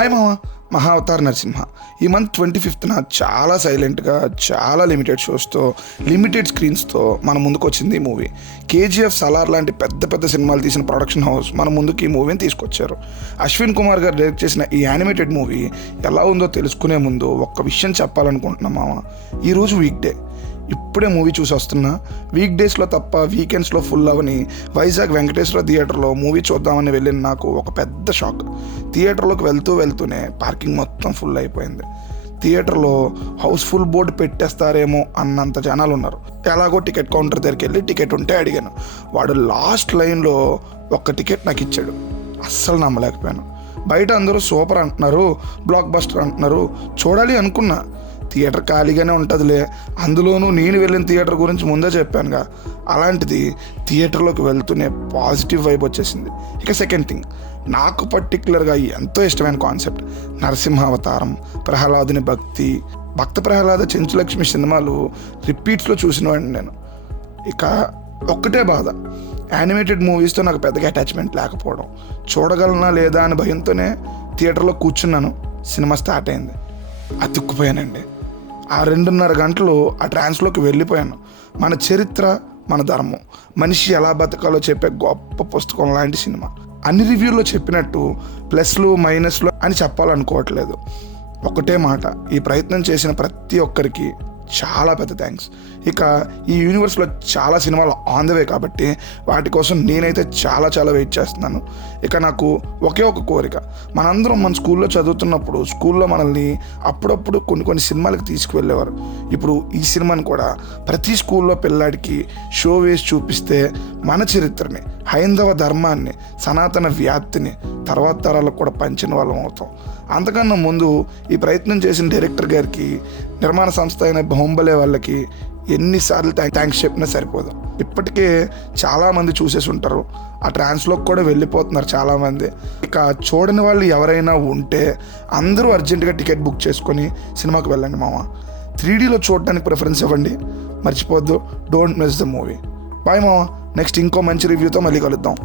Hi మామ, మహావతార్ నరసింహ ఈ month 25న చాలా సైలెంట్గా చాలా లిమిటెడ్ షోస్తో లిమిటెడ్ స్క్రీన్స్తో మన ముందుకు వచ్చింది ఈ మూవీ. కేజీఎఫ్, సలార్ లాంటి పెద్ద పెద్ద సినిమాలు తీసిన ప్రొడక్షన్ హౌస్ మన ముందుకు ఈ మూవీని తీసుకొచ్చారు. అశ్విన్ కుమార్ గారు డైరెక్ట్ చేసిన ఈ యానిమేటెడ్ మూవీ ఎలా ఉందో తెలుసుకునే ముందు ఒక్క విషయం చెప్పాలనుకుంటున్నాం మామ. ఈరోజు వీక్డే, ఇప్పుడే మూవీ చూసి వస్తున్నా. వీక్ డేస్లో తప్ప వీకెండ్స్లో ఫుల్ అవని వైజాగ్ వెంకటేశ్వర థియేటర్లో మూవీ చూద్దామని వెళ్ళిన నాకు ఒక పెద్ద షాక్. థియేటర్లోకి వెళ్తూనే పార్కింగ్ మొత్తం ఫుల్ అయిపోయింది. థియేటర్లో హౌస్ఫుల్ బోర్డు పెట్టేస్తారేమో అన్నంత జనాలు ఉన్నారు. ఎలాగో టికెట్ కౌంటర్ దగ్గరికి వెళ్ళి టికెట్ ఉంటే అడిగాను. వాడు లాస్ట్ లైన్లో ఒక్క టికెట్ నాకు ఇచ్చాడు. అస్సలు నమ్మలేకపోయాను. బయట అందరూ సూపర్ అంటున్నారు, బ్లాక్ బస్టర్ అంటున్నారు. చూడాలి అనుకున్నా. థియేటర్ ఖాళీగానే ఉంటుందిలే, అందులోనూ నేను వెళ్ళిన థియేటర్ గురించి ముందే చెప్పానుగా. అలాంటిది థియేటర్లోకి వెళ్తూనే పాజిటివ్ వైబ్ వచ్చేసింది. ఇక సెకండ్ థింగ్, నాకు పర్టికులర్గా ఎంతో ఇష్టమైన కాన్సెప్ట్ నరసింహావతారం, ప్రహ్లాదుని భక్తి, భక్త ప్రహ్లాద, చెంచులక్ష్మి సినిమాలు రిపీట్స్లో చూసినవాడిని నేను. ఇక ఒక్కటే బాధ, యానిమేటెడ్ మూవీస్తో నాకు పెద్దగా అటాచ్మెంట్ లేకపోవడం. చూడగలనా లేదా అని భయంతోనే థియేటర్లో కూర్చున్నాను. సినిమా స్టార్ట్ అయింది, అతుక్కుపోయానండి. ఆ 2.5 గంటలు ఆ ట్రాన్స్లోకి వెళ్ళిపోయాను. మన చరిత్ర, మన ధర్మం, మనిషి ఎలా బతకాలో చెప్పే గొప్ప పుస్తకం లాంటి సినిమా. అన్ని రివ్యూల్లో చెప్పినట్టు ప్లస్లు మైనస్లు అని చెప్పాలనుకోవట్లేదు. ఒకటే మాట, ఈ ప్రయత్నం చేసిన ప్రతి ఒక్కరికి చాలా పెద్ద థ్యాంక్స్. ఇక ఈ యూనివర్స్లో చాలా సినిమాలు ఆన్ ద వే కాబట్టి వాటి కోసం నేనైతే చాలా వెయిట్ చేస్తున్నాను. ఇక నాకు ఒకే ఒక కోరిక, మనందరం మన స్కూల్లో చదువుతున్నప్పుడు స్కూల్లో మనల్ని అప్పుడప్పుడు కొన్ని సినిమాలకు తీసుకువెళ్ళేవారు. ఇప్పుడు ఈ సినిమాని కూడా ప్రతి స్కూల్లో పిల్లాడికి షో వేసి చూపిస్తే మన చరిత్రని, హైందవ ధర్మాన్ని, సనాతన వ్యాప్తిని తర్వాత తరాలకు కూడా పంచిన వాళ్ళం అవుతాం. అంతకన్నా ముందు ఈ ప్రయత్నం చేసిన డైరెక్టర్ గారికి, నిర్మాణ సంస్థ అయిన బాహుబలి వాళ్ళకి ఎన్నిసార్లు థ్యాంక్స్ చెప్పినా సరిపోదు. ఇప్పటికే చాలామంది చూసేసి ఉంటారు, ఆ ట్రాన్స్లోకి కూడా వెళ్ళిపోతున్నారు చాలామంది. ఇక చూడని వాళ్ళు ఎవరైనా ఉంటే అందరూ అర్జెంటుగా టికెట్ బుక్ చేసుకొని సినిమాకి వెళ్ళండి మామ. 3Dలో చూడడానికి ప్రిఫరెన్స్ ఇవ్వండి, మర్చిపోద్దు. Don't miss the movie. Bye మామ, నెక్స్ట్ ఇంకో మంచి రివ్యూతో మళ్ళీ కలుద్దాం.